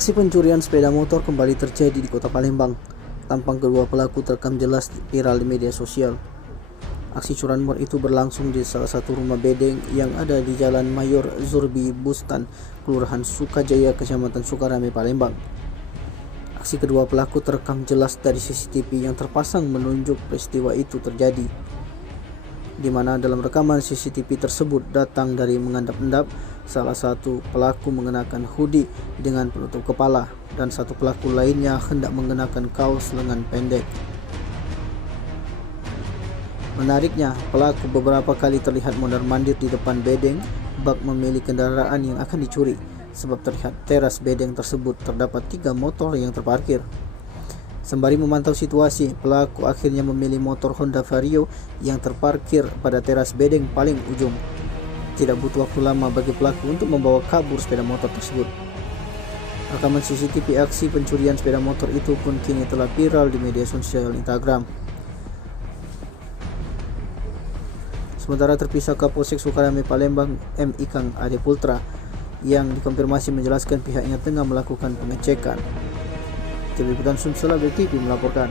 Aksi pencurian sepeda motor kembali terjadi di Kota Palembang. Tampang kedua pelaku terekam jelas viral di media sosial. Aksi curanmor itu berlangsung di salah satu rumah bedeng yang ada di Jalan Mayor Zurbi Bustan, Kelurahan Sukajaya, Kecamatan Sukarame, Palembang. Aksi kedua pelaku terekam jelas dari CCTV yang terpasang menunjuk peristiwa itu terjadi, di mana dalam rekaman CCTV tersebut datang dari mengendap-endap. Salah satu pelaku mengenakan hoodie dengan penutup kepala dan satu pelaku lainnya hendak mengenakan kaos lengan pendek. Menariknya, pelaku beberapa kali terlihat mondar-mandir di depan bedeng bak memilih kendaraan yang akan dicuri, sebab terlihat teras bedeng tersebut terdapat 3 motor yang terparkir. Sembari memantau situasi, pelaku akhirnya memilih motor Honda Vario yang terparkir pada teras bedeng paling ujung. Tidak butuh waktu lama bagi pelaku untuk membawa kabur sepeda motor tersebut. Rekaman CCTV aksi pencurian sepeda motor itu pun kini telah viral di media sosial Instagram. Sementara terpisah Kapolsek Sukarame Palembang M. Ikang Ade Pultra yang dikonfirmasi menjelaskan pihaknya tengah melakukan pengecekan. Tim Liputan Sumsel TV melaporkan.